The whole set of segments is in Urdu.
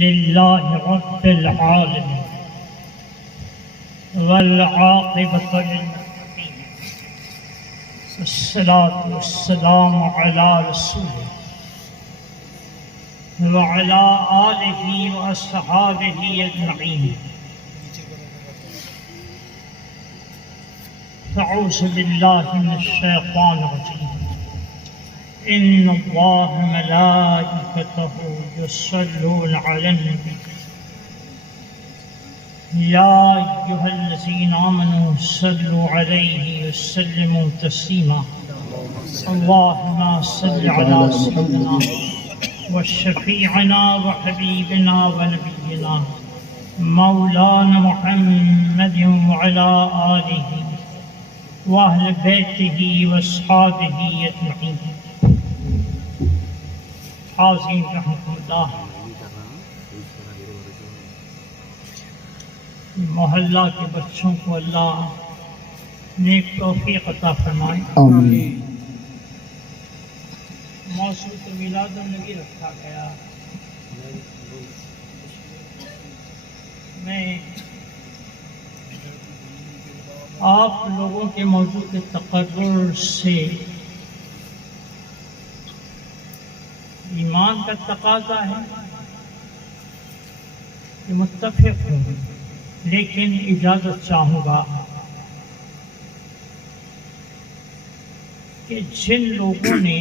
لله رب العالمين والعاقبة للمتقين والصلاة والسلام على رسوله وعلى آله وأصحابه أجمعين. أعوذ بالله من الشيطان الرجيم. إن الله ملائكته يصلون على النبي يا أيها الذين آمنوا صلوا عليه وسلموا تسليما. اللهم صل على سيدنا وشفيعنا وحبيبنا ونبينا مولانا محمد وعلى آله وأهل بيته وأصحابه أجمعين. حاضرین رحمۃ اللہ، محلہ کے بچوں کو اللہ نیک توفیق عطا فرمائے. آمین. موضوع تو میلاد النبی رکھا گیا. میں آپ لوگوں کے موضوع کے تقرر سے ایمان کا تقاضا ہے کہ متفق ہوں، لیکن اجازت چاہوں گا کہ جن لوگوں نے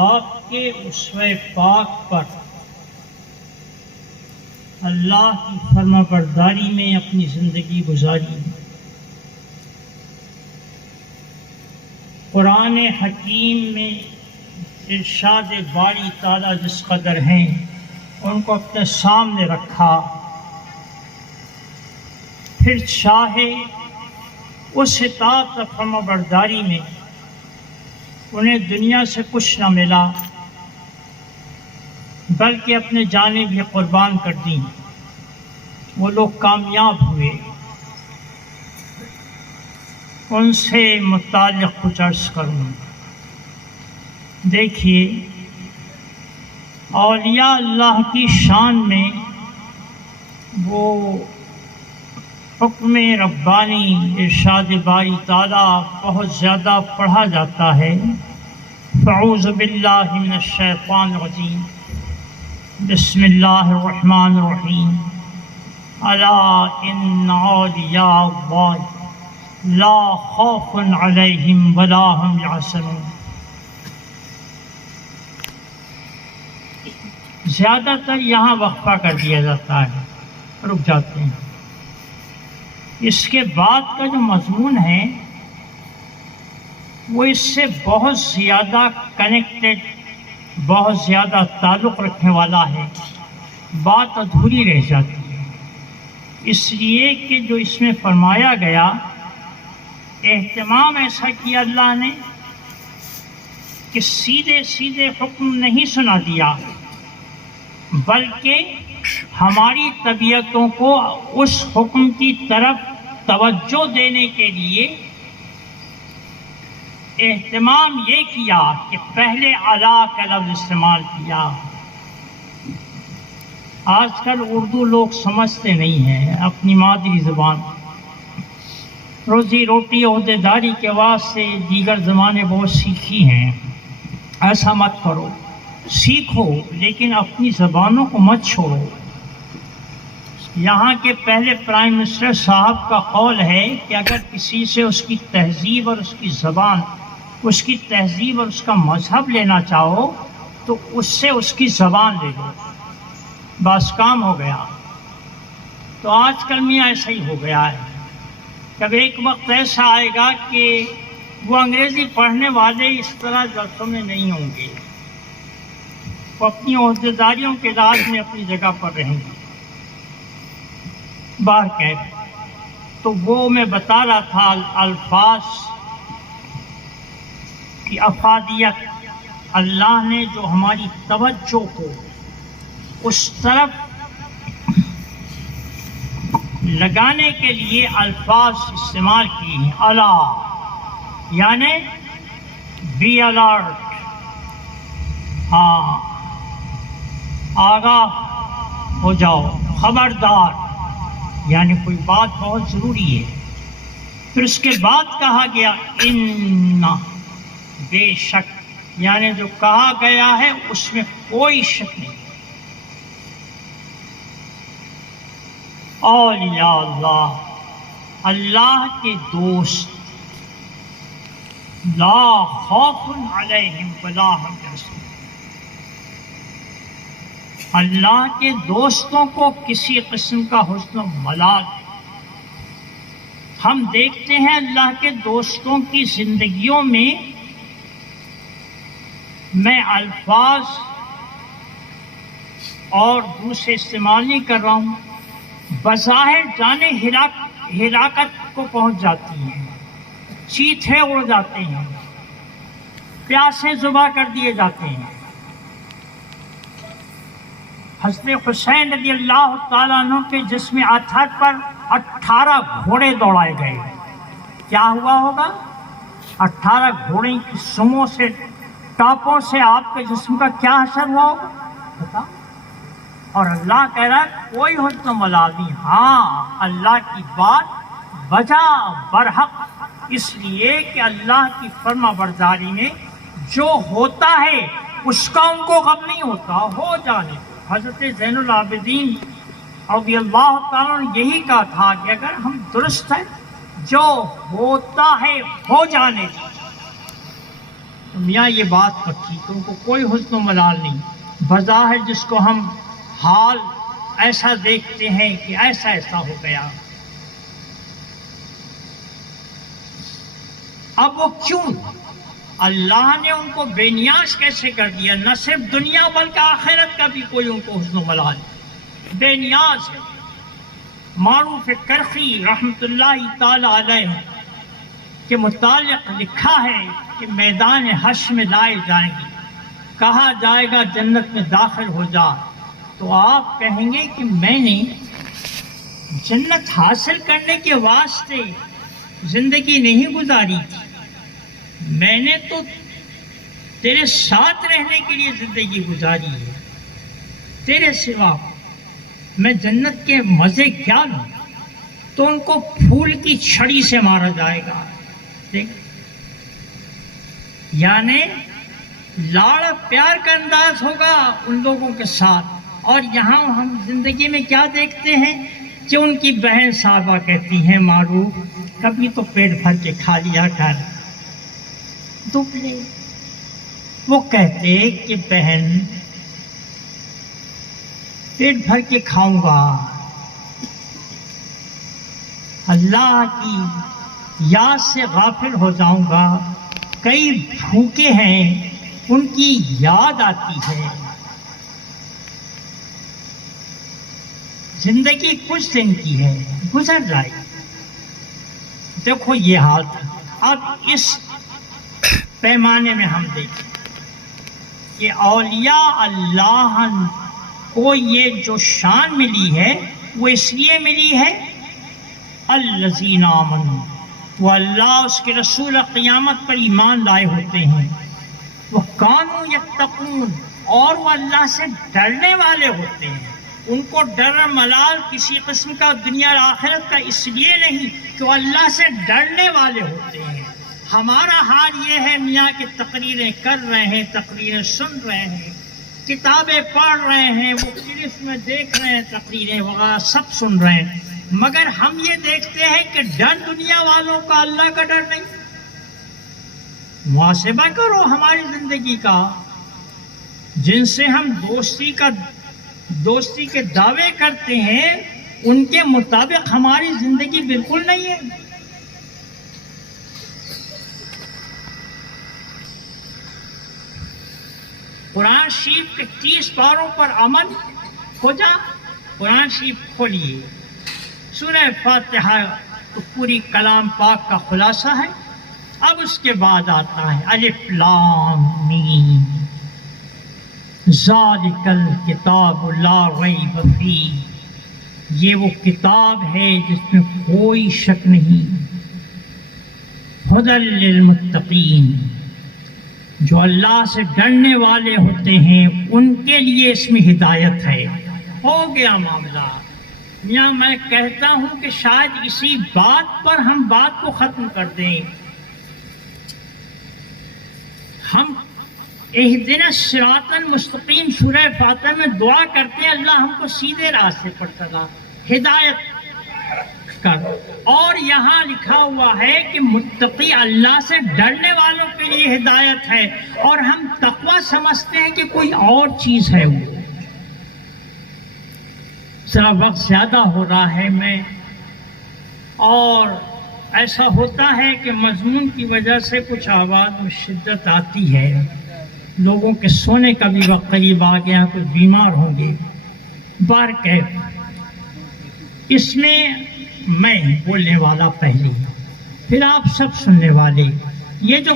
آپ کے اسوہ پاک پر اللہ کی فرما برداری میں اپنی زندگی گزاری، قرآن حکیم میں ارشاد باری تعالیٰ جس قدر ہیں ان کو اپنے سامنے رکھا، پھر چاہے اس اطاعت و فرما برداری میں انہیں دنیا سے کچھ نہ ملا بلکہ اپنے جانیں بھی قربان کر دیں، وہ لوگ کامیاب ہوئے. ان سے متعلق کچھ عرض کروں. دیکھیے، اولیاء اللہ کی شان میں وہ حکم ربانی ارشاد باری تعالیٰ بہت زیادہ پڑھا جاتا ہے. فاعوذ باللہ من الشیطان الرجیم. بسم اللہ الرحمن الرحیم. الا ان اولیاء اللہ لا خوف علیہم ولا هم یحزنون. زیادہ تر یہاں وقفہ کر دیا جاتا ہے، رک جاتے ہیں. اس کے بعد کا جو مضمون ہے وہ اس سے بہت زیادہ کنیکٹڈ، بہت زیادہ تعلق رکھنے والا ہے. بات ادھوری رہ جاتی ہے، اس لیے کہ جو اس میں فرمایا گیا، اہتمام ایسا کیا اللہ نے کہ سیدھے سیدھے حکم نہیں سنا دیا، بلکہ ہماری طبیعتوں کو اس حکم کی طرف توجہ دینے کے لیے اہتمام یہ کیا کہ پہلے الا کا لفظ استعمال کیا. آج کل اردو لوگ سمجھتے نہیں ہیں، اپنی مادری زبان، روزی روٹی عہدے داری کے واسطے دیگر زبانیں بہت سیکھی ہیں. ایسا مت کرو، سیکھو لیکن اپنی زبانوں کو مت چھوڑو. یہاں کے پہلے پرائم منسٹر صاحب کا قول ہے کہ اگر کسی سے اس کی تہذیب اور اس کی زبان، اس کی تہذیب اور اس کا مذہب لینا چاہو تو اس سے اس کی زبان لے لو، بس کام ہو گیا. تو آج کل میں ایسا ہی ہو گیا ہے. جب ایک وقت ایسا آئے گا کہ وہ انگریزی پڑھنے والے اس طرح جلسوں میں نہیں ہوں گے، وہ اپنی عہدیداریوں کے راز میں اپنی جگہ پر رہیں گے. باہر کیف تو وہ میں بتا رہا تھا، الفاظ کی افادیت، اللہ نے جو ہماری توجہ کو اس طرف لگانے کے لیے الفاظ استعمال کیے ہیں. الا یعنی بی الرٹ. ہاں، آگاہ ہو جاؤ، خبردار، یعنی کوئی بات بہت ضروری ہے۔ پھر اس کے بعد کہا گیا ان، بے شک، یعنی جو کہا گیا ہے اس میں کوئی شک نہیں۔ اولیاء اللہ، اللہ کے دوست، لا خوف علیہم ولا هم يحزنون، اللہ کے دوستوں کو کسی قسم کا حزن و ملال نہیں۔ ہم دیکھتے ہیں اللہ کے دوستوں کی زندگیوں میں الفاظ اور دوسرے استعمال نہیں کر رہا ہوں، بظاہر جانیں ہلاکت کو پہنچ جاتی ہیں، چیتھے اڑ جاتے ہیں، پیاسے ذبح کر دیے جاتے ہیں۔ حضرت حسین رضی اللہ تعالیٰ عنہ کے جسم اطہر پر 18 گھوڑے دوڑائے گئے، کیا ہوا ہوگا؟ 18 گھوڑے کی سموں سے، ٹاپوں سے آپ کے جسم کا کیا اثر ہوا ہوگا بتا؟ اور اللہ کہہ رہا ہے کوئی حزن و ملال نہیں۔ ہاں، اللہ کی بات بجا برحق، اس لیے کہ اللہ کی فرما برداری میں جو ہوتا ہے اس کا ان کو غم نہیں ہوتا، ہو جانے۔ حضرت زین العابدین رضی اللہ تعالیٰ نے یہی کہا تھا کہ اگر ہم درست ہیں، جو ہوتا ہے ہو جانے، تو میاں یہ بات پکی، تو ان کو کوئی حزن و ملال نہیں۔ بظاہر جس کو ہم حال ایسا دیکھتے ہیں کہ ایسا ایسا ہو گیا، اب وہ کیوں؟ اللہ نے ان کو بے نیاز کیسے کر دیا؟ نہ صرف دنیا بلکہ آخرت کا بھی کوئی ان کو حزن و ملال بے نیاز ہے۔ معروف کرخی رحمۃ اللہ تعالی علیہ کے متعلق لکھا ہے کہ میدان حشر میں لائے جائیں گے، کہا جائے گا جنت میں داخل ہو جا، تو آپ کہیں گے کہ میں نے جنت حاصل کرنے کے واسطے زندگی نہیں گزاری تھی، میں نے تو تیرے ساتھ رہنے کے لیے زندگی گزاری ہے، تیرے سوا میں جنت کے مزے کیا لوں؟ تو ان کو پھول کی چھڑی سے مارا جائے گا، دیکھ، یعنی لاڑ پیار کا انداز ہوگا ان لوگوں کے ساتھ۔ اور یہاں ہم زندگی میں کیا دیکھتے ہیں کہ ان کی بہن صاحبہ کہتی ہیں معروف کبھی تو پیٹ بھر کے کھا لیا کر، دبلے، وہ کہتے کہ بہن پیٹ بھر کے کھاؤں گا، اللہ کی یاد سے غافل ہو جاؤں گا، کئی بھوکے ہیں ان کی یاد آتی ہے۔ زندگی کچھ دن کی ہے، گزر جائے گی۔ دیکھو یہ حال تھا۔ اب اس پیمانے میں ہم دیکھیں کہ اولیاء اللہ کو یہ جو شان ملی ہے وہ اس لیے ملی ہے الذین آمنوا، وہ اللہ اس کے رسول قیامت پر ایمان لائے ہوتے ہیں، وہ کانوا یتقون، اور وہ اللہ سے ڈرنے والے ہوتے ہیں۔ ان کو ڈر ملال کسی قسم کا دنیا اور آخرت کا اس لیے نہیں کہ وہ اللہ سے ڈرنے والے ہوتے ہیں۔ ہمارا حال یہ ہے میاں کہ تقریریں کر رہے ہیں، تقریریں سن رہے ہیں، کتابیں پڑھ رہے ہیں، وہ کلف میں دیکھ رہے ہیں، تقریریں وغیرہ سب سن رہے ہیں، مگر ہم یہ دیکھتے ہیں کہ ڈر دنیا والوں کا، اللہ کا ڈر نہیں۔ محاسبہ کرو ہماری زندگی کا، جن سے ہم دوستی کے دعوے کرتے ہیں ان کے مطابق ہماری زندگی بالکل نہیں ہے۔ قرآن شریف کے 30 پاروں پر عمل ہو جا، قرآن شریف کھولیے، سورہ فاتحہ تو پوری کلام پاک کا خلاصہ ہے۔ اب اس کے بعد آتا ہے الف لام میم ذالک الکتاب لا ریب فیہ، یہ وہ کتاب ہے جس میں کوئی شک نہیں، ھدی للمتقین، جو اللہ سے ڈرنے والے ہوتے ہیں ان کے لیے اس میں ہدایت ہے. ہو گیا معاملہ. میاں میں کہتا ہوں کہ شاید اسی بات پر ہم بات کو ختم کر دیں. ہم اہدنا الصراط المستقیم سورہ فاتحہ میں دعا کرتے ہیں اللہ ہم کو سیدھے راستے پر چلا ہدایت کر. اور یہاں لکھا ہوا ہے کہ متقی اللہ سے ڈرنے والوں کے لیے ہدایت ہے، اور ہم تقوی سمجھتے ہیں کہ کوئی اور چیز ہے. وہ ذرا وقت زیادہ ہو رہا ہے میں، اور ایسا ہوتا ہے کہ مضمون کی وجہ سے کچھ آواز میں شدت آتی ہے، لوگوں کے سونے کا بھی وقت قریب آ گیا، کچھ بیمار ہوں گے. بارکیف اس میں میں بولنے والا پہلے، پھر آپ سب سننے والے. یہ جو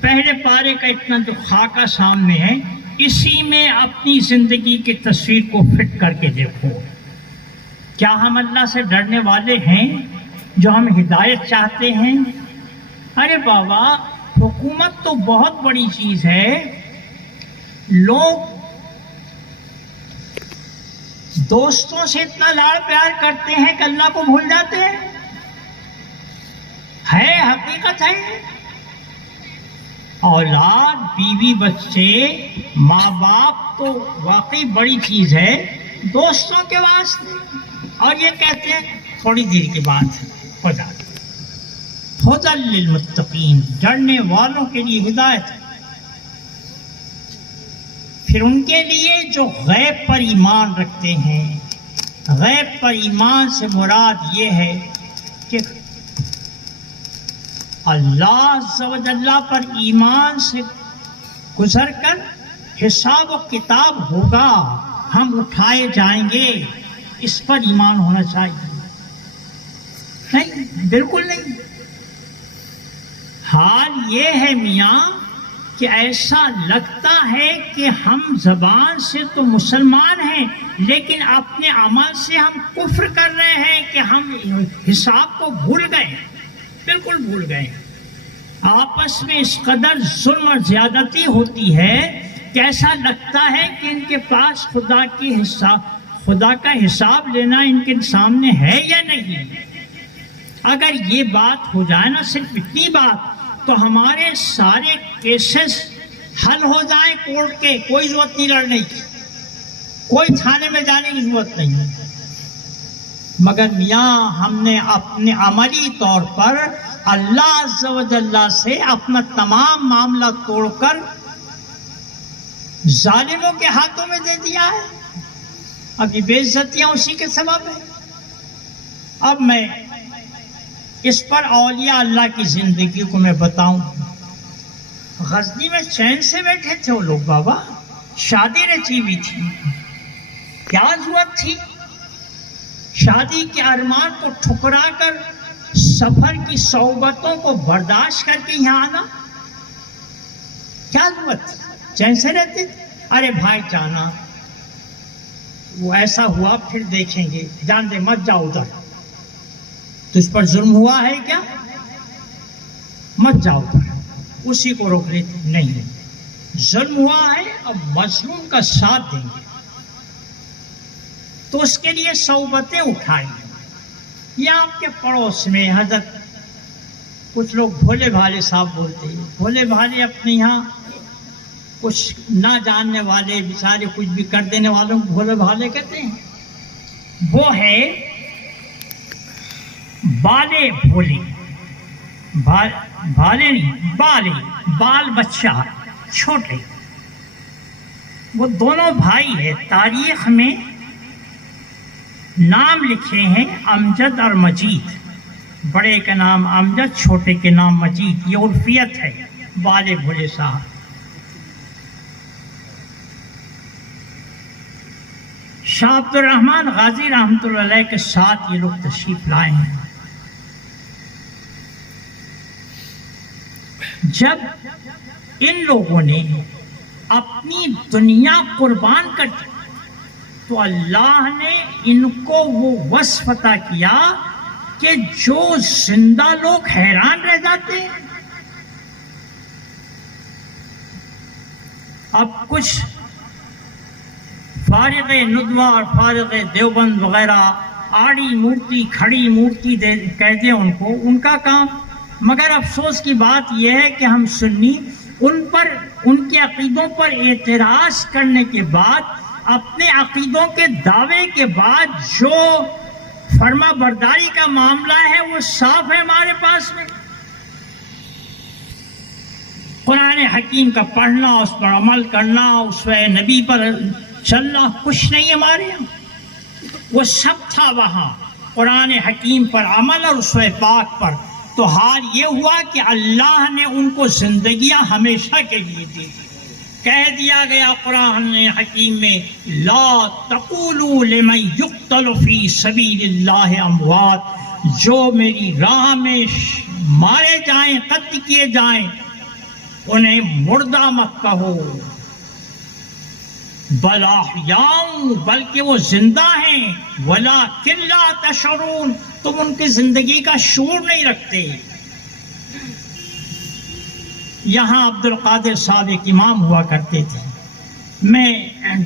پہلے پارے کا اتنا جو خاکہ سامنے ہے، اسی میں اپنی زندگی کی تصویر کو فٹ کر کے دیکھو. کیا ہم اللہ سے ڈرنے والے ہیں جو ہم ہدایت چاہتے ہیں؟ ارے بابا، حکومت تو بہت بڑی چیز ہے. لوگ دوستوں سے اتنا لاڑ پیار کرتے ہیں کہ اللہ کو بھول جاتے ہیں. ہے حقیقت ہے. اولاد، بیوی، بچے، ماں باپ تو واقعی بڑی چیز ہے، دوستوں کے واسطے. اور یہ کہتے ہیں تھوڑی دیر کے بعد ہو جاتا. ہدی للمتقین، ڈرنے والوں کے لیے ہدایت ہے. پھر ان کے لیے جو غیب پر ایمان رکھتے ہیں. غیب پر ایمان سے مراد یہ ہے کہ اللہ عز و جل پر ایمان سے گزر کر حساب و کتاب ہوگا، ہم اٹھائے جائیں گے، اس پر ایمان ہونا چاہیے. نہیں، بالکل نہیں. حال یہ ہے میاں کہ ایسا لگتا ہے کہ ہم زبان سے تو مسلمان ہیں، لیکن اپنے عمل سے ہم کفر کر رہے ہیں کہ ہم حساب کو بھول گئے. بالکل بھول گئے. آپس میں اس قدر ظلم اور زیادتی ہوتی ہے کہ ایسا لگتا ہے کہ ان کے پاس خدا کا حساب لینا ان کے سامنے ہے یا نہیں. اگر یہ بات ہو جائے نا، صرف اتنی بات، تو ہمارے سارے کیسز حل ہو جائیں کورٹ کے. کوئی ضرورت نہیں لڑنے کی، کوئی تھانے میں جانے کی ضرورت نہیں. مگر میاں ہم نے اپنے عملی طور پر اللہ عز و جل سے اپنا تمام معاملہ توڑ کر ظالموں کے ہاتھوں میں دے دیا ہے. اب یہ بے عزتیاں اسی کے سبب ہیں. اب میں اس پر اولیاء اللہ کی زندگی کو میں بتاؤں. غزنی میں چین سے بیٹھے تھے وہ لوگ بابا، شادی رچی ہوئی تھی. کیا ضرورت تھی شادی کے ارمان کو ٹھکرا کر سفر کی صعوبتوں کو برداشت کر کے یہاں آنا؟ کیا ضرورت تھی؟ چین سے رہتے تھے. ارے بھائی جانا، وہ ایسا ہوا پھر دیکھیں گے، جان دے مت جاؤ ادھر. تجھ پر ظلم ہوا ہے کیا؟ مت جاؤ ادھر. اسی کو روک لیتے. نہیں، ظلم ہوا ہے، اب مظلوم کا ساتھ دیں گے. تو اس کے لیے صعوبتیں اٹھائیں. یہ آپ کے پڑوس میں حضرت کچھ لوگ بھولے بھالے صاحب بولتے ہیں. بھولے بھالے اپنے یہاں کچھ نہ جاننے والے بیچارے کچھ بھی کر دینے والوں کو بھولے بھالے کہتے ہیں. وہ ہے بالے بھولے، بھالے نہیں، بالے، بال بچہ چھوٹے. وہ دونوں بھائی ہیں. تاریخ میں نام لکھے ہیں امجد اور مجید. بڑے کا نام امجد، چھوٹے کے نام مجید. یہ عرفیت ہے بالے بھولے صاحب. شاہ عبد الرحمن غازی رحمۃ اللہ علیہ کے ساتھ یہ لوگ تشریف لائے ہیں. جب ان لوگوں نے اپنی دنیا قربان کر دی تو اللہ نے ان کو وہ وصف عطا کیا کہ جو زندہ لوگ حیران رہ جاتے ہیں. اب کچھ فارغ ندوہ اور فارغ دیوبند وغیرہ آڑی مورتی کھڑی مورتی کہتے ہیں ان کو، ان کا کام، مگر افسوس کی بات یہ ہے کہ ہم سنی ان کے عقیدوں پر اعتراض کرنے کے بعد، اپنے عقیدوں کے دعوے کے بعد جو فرما برداری کا معاملہ ہے وہ صاف ہے ہمارے پاس میں۔ قرآن حکیم کا پڑھنا، اس پر عمل کرنا، اس پہ نبی پر چلنا کچھ نہیں ہمارے یہاں، وہ سب تھا وہاں، قرآن حکیم پر عمل اور اس پہ پاک پر۔ تو حال یہ ہوا کہ اللہ نے ان کو زندگیاں ہمیشہ کے لیے دی، کہہ دیا گیا قرآن حکیم میں لا تقولوا لمن یقتل فی سبیل اللہ اموات، جو میری راہ میں مارے جائیں، قتل کیے جائیں، انہیں مردہ مت کہو، بل احیاء، بلکہ وہ زندہ ہیں، ولکن لا تشعرون، تم ان کی زندگی کا شعور نہیں رکھتے۔ یہاں عبد القادر صاحب ایک امام ہوا کرتے تھے، میں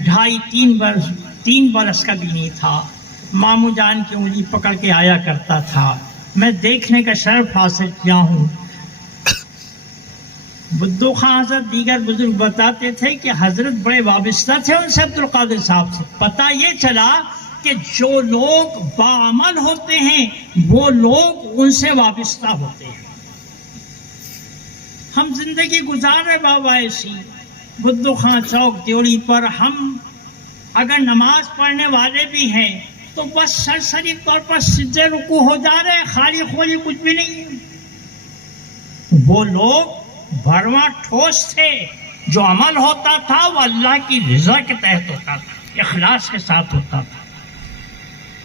2.5-3 برس کا بھی نہیں تھا، ماموں جان کی انگلی پکڑ کے آیا کرتا تھا، میں دیکھنے کا شرف حاصل کیا ہوں۔ بدو خان حضرت دیگر بزرگ بتاتے تھے کہ حضرت بڑے وابستہ تھے ان سے، عبد القادر صاحب سے۔ پتہ یہ چلا کہ جو لوگ باعمل ہوتے ہیں وہ لوگ ان سے وابستہ ہوتے ہیں۔ ہم زندگی گزار رہے بابا ایسی بدو خان چوک دیوڑی پر، ہم اگر نماز پڑھنے والے بھی ہیں تو بس سرسری طور پر سجدے رکوع ہو جا رہے، خالی خولی کچھ بھی نہیں ہے۔ وہ لوگ بھرواں ٹھوس تھے، جو عمل ہوتا تھا وہ اللہ کی رضا کے تحت ہوتا تھا، اخلاص کے ساتھ ہوتا تھا۔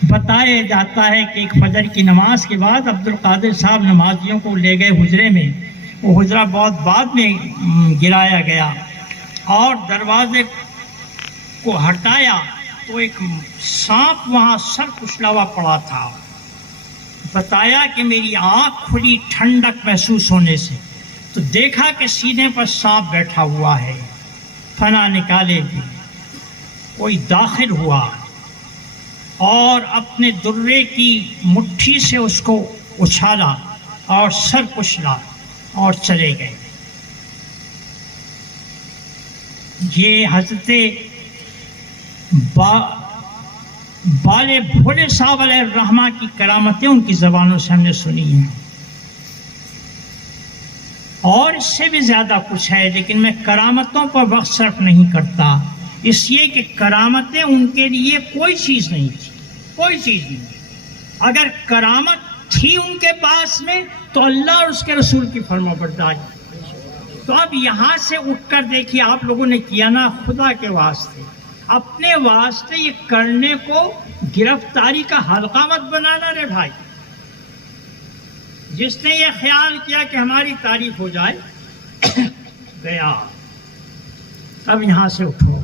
بتایا جاتا ہے کہ ایک فجر کی نماز کے بعد عبد القادر صاحب نمازیوں کو لے گئے حجرے میں، وہ حجرہ بہت بعد میں گرایا گیا، اور دروازے کو ہٹایا تو ایک سانپ وہاں سر کچلا ہوا پڑا تھا۔ بتایا کہ میری آنکھ کھلی ٹھنڈک محسوس ہونے سے، تو دیکھا کہ سینے پر سانپ بیٹھا ہوا ہے، فنا نکالے بھی، کوئی داخل ہوا اور اپنے درے کی مٹھی سے اس کو اچھالا اور سر کچلا اور چلے گئے۔ یہ حضرت بالے بھولے صاحب علیہ الرحمہ کی کرامتیں ان کی زبانوں سے ہم نے سنی ہیں، اور اس سے بھی زیادہ کچھ ہے، لیکن میں کرامتوں پر وقت صرف نہیں کرتا، اس لیے کہ کرامتیں ان کے لیے کوئی چیز نہیں تھی، کوئی چیز نہیں۔ اگر کرامت تھی ان کے پاس میں تو اللہ اور اس کے رسول کی فرما برداری۔ تو اب یہاں سے اٹھ کر دیکھیے، آپ لوگوں نے کیا نا، خدا کے واسطے اپنے واسطے یہ کرنے کو گرفتاری کا حلقہ مت بنانا رے بھائی۔ جس نے یہ خیال کیا کہ ہماری تعریف ہو جائے گیا، اب یہاں سے اٹھو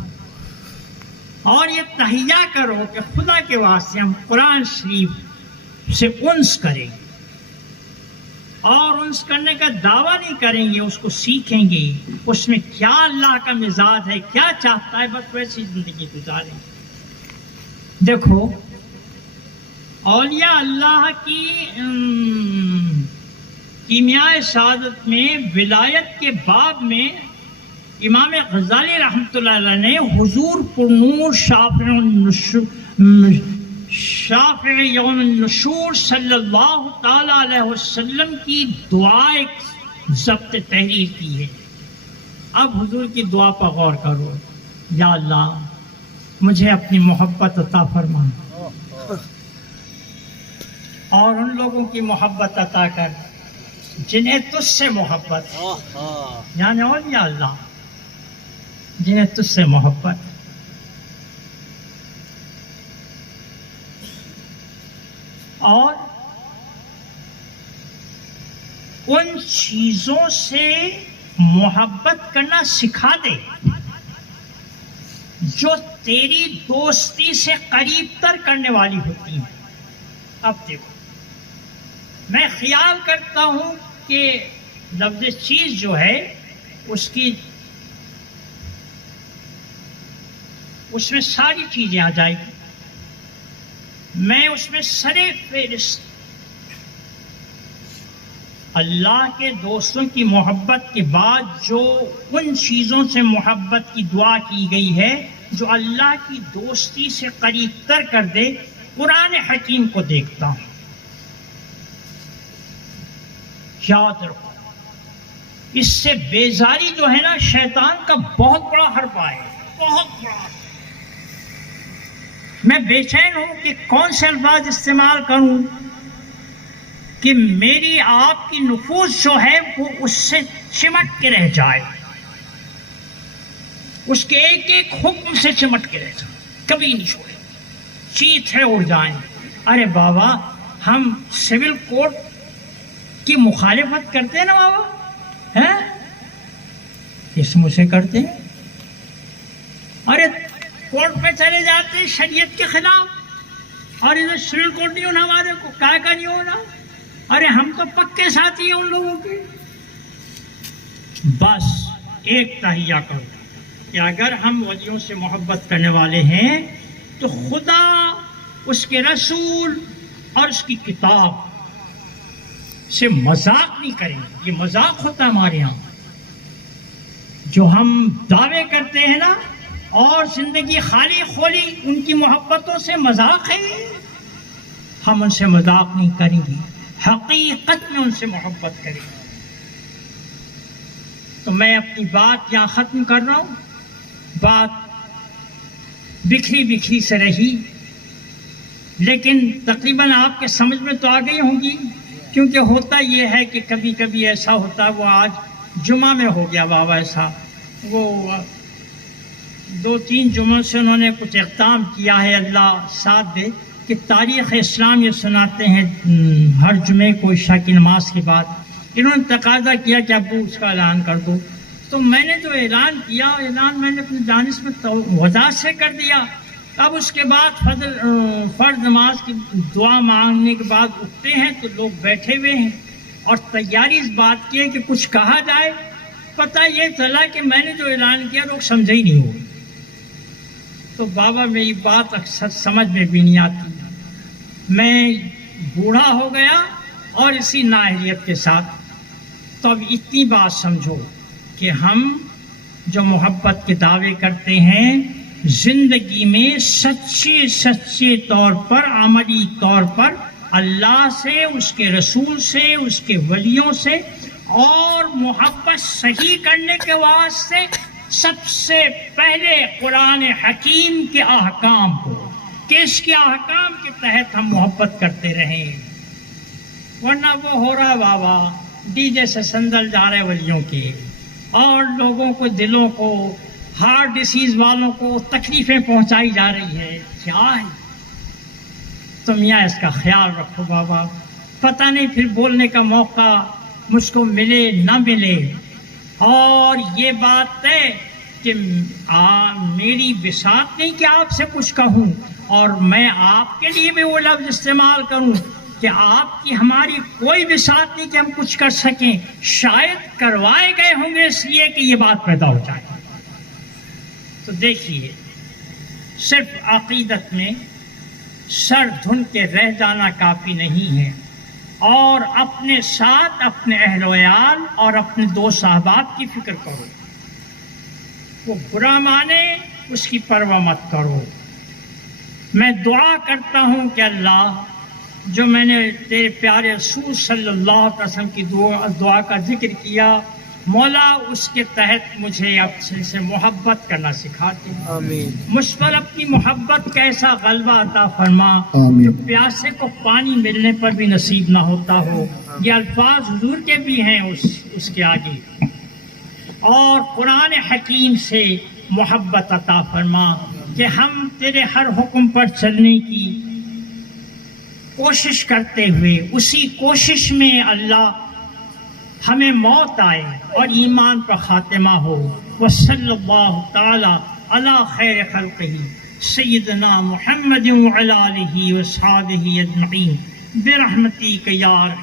اور یہ تہیہ کرو کہ خدا کے واسطے ہم قرآن شریف سے انس کریں، اور انس کرنے کا دعویٰ نہیں کریں گے، اس کو سیکھیں گے، اس میں کیا اللہ کا مزاج ہے، کیا چاہتا ہے، بس ویسی زندگی گزاریں۔ دیکھو اولیاء اللہ کی کیمیائے سعادت میں ولایت کے باب میں امام غزالی رحمۃ اللہ علیہ نے حضور پرنور شافع یوم النشور صلی اللہ تعالی علیہ وسلم کی دعا ایک ضبط تحریر کی ہے۔ اب حضور کی دعا پر غور کرو، یا اللہ مجھے اپنی محبت عطا فرما، اور ان لوگوں کی محبت عطا کر جنہیں تجھ سے محبت، یعنی اولیاء اللہ جنہیں تجھ سے محبت۔ اور ان چیزوں سے محبت کرنا سکھا دے جو تیری دوستی سے قریب تر کرنے والی ہوتی ہیں۔ اب دیکھو، میں خیال کرتا ہوں کہ لفظ چیز جو ہے اس کی اس میں ساری چیزیں آ جائیں گی. میں اس میں سرے فہرست اللہ کے دوستوں کی محبت کے بعد جو ان چیزوں سے محبت کی دعا کی گئی ہے جو اللہ کی دوستی سے قریب تر کر دے، قرآن حکیم کو دیکھتا ہوں. یاد رکھو، اس سے بیزاری جو ہے نا شیطان کا بہت بڑا حربہ ہے، بہت بڑا. میں بے چین ہوں کہ کون سے الفاظ استعمال کروں کہ میری آپ کی نفوس جو ہے وہ اس سے چمٹ کے رہ جائے، اس کے ایک ایک حکم سے چمٹ کے رہ جائے، کبھی نہیں چھوڑے، چیتھے اڑ جائیں. ارے بابا ہم سول کوڈ کی مخالفت کرتے ہیں نا بابا، ہیں اس منہ سے کرتے ہیں. ارے کورٹ میں چلے جاتے ہیں شریعت کے خلاف، اور ادھر سول کوڈ نہیں ہونا ہمارے کو، کا نہیں ہونا. ارے ہم تو پکے ساتھی ہیں ان لوگوں کے. بس ایک تہیہ کرو کہ اگر ہم ولیوں سے محبت کرنے والے ہیں تو خدا، اس کے رسول اور اس کی کتاب سے مذاق نہیں کریں گے. یہ مذاق ہوتا ہے ہمارے یہاں جو ہم دعوے کرتے ہیں نا، اور زندگی خالی خولی ان کی محبتوں سے مذاق ہے. ہم ان سے مذاق نہیں کریں گے، حقیقت میں ان سے محبت کریں گے. تو میں اپنی بات یہاں ختم کر رہا ہوں. بات بکھری بکھری سے رہی، لیکن تقریباً آپ کے سمجھ میں تو آ گئی ہوں گی، کیونکہ ہوتا یہ ہے کہ کبھی کبھی ایسا ہوتا ہے. وہ آج جمعہ میں ہو گیا بابا ایسا، وہ 2-3 جمعوں سے انہوں نے کچھ اقدام کیا ہے، اللہ ساتھ دے، کہ تاریخ اسلام یہ سناتے ہیں ہر جمعے کو عشاء کی نماز کے بعد. انہوں نے تقاضا کیا کہ ابو اس کا اعلان کر دو. تو میں نے جو اعلان کیا، اعلان میں نے اپنی دانش میں وضاحت سے کر دیا. اب اس کے بعد فرض نماز کی دعا مانگنے کے بعد اٹھتے ہیں تو لوگ بیٹھے ہوئے ہیں، اور تیاری اس بات کی ہے کہ کچھ کہا جائے. پتہ یہ چلا کہ میں نے جو اعلان کیا لوگ سمجھے ہی نہیں ہو. تو بابا میری بات اکثر سمجھ میں بھی نہیں آتی. میں بوڑھا ہو گیا اور اسی نااہلیت کے ساتھ. تو اب اتنی بات سمجھو کہ ہم جو محبت کے دعوے کرتے ہیں، زندگی میں سچے طور پر، عملی طور پر اللہ سے، اس کے رسول سے، اس کے ولیوں سے، اور محبت صحیح کرنے کے واسطے سب سے پہلے قرآن حکیم کے احکام کو، کہ اس کے احکام کے تحت ہم محبت کرتے رہیں. ورنہ وہ ہو رہا بابا ڈی جے سے سندل جا رہے ولیوں کے، اور لوگوں کو، دلوں کو، ہارٹ ڈیزیز والوں کو تکلیفیں پہنچائی جا رہی ہے. کیا ہے؟ تو میاں اس کا خیال رکھو بابا. پتہ نہیں پھر بولنے کا موقع مجھ کو ملے نہ ملے. اور یہ بات ہے کہ میری بساط نہیں کہ آپ سے کچھ کہوں، اور میں آپ کے لیے بھی وہ لفظ استعمال کروں کہ آپ کی ہماری کوئی بساط نہیں کہ ہم کچھ کر سکیں. شاید کروائے گئے ہوں گے اس لیے کہ یہ بات پیدا ہو جائے. تو دیکھیے، صرف عقیدت میں سر دھن کے رہ جانا کافی نہیں ہے، اور اپنے ساتھ اپنے اہل و عیال اور اپنے دوست احباب کی فکر کرو. وہ برا مانے اس کی پرواہ مت کرو. میں دعا کرتا ہوں کہ اللہ، جو میں نے تیرے پیارے رسول صلی اللہ علیہ وسلم کی دعا کا ذکر کیا، مولا اس کے تحت مجھے اب سے محبت کرنا سکھا دے. آمین. مجھ پر اپنی محبت کا ایسا غلبہ عطا فرما آمین. جو پیاسے کو پانی ملنے پر بھی نصیب نہ ہوتا ہو. یہ الفاظ حضور کے بھی ہیں اس کے آگے. اور قرآن حکیم سے محبت عطا فرما کہ ہم تیرے ہر حکم پر چلنے کی کوشش کرتے ہوئے، اسی کوشش میں اللہ ہمیں موت آئے اور ایمان پر خاتمہ ہو. وصلی اللہ تعالی علی خیر خلقہ سیدنا محمد وعلی آلہ وصحبہ اجمعین برحمتک یا ارحم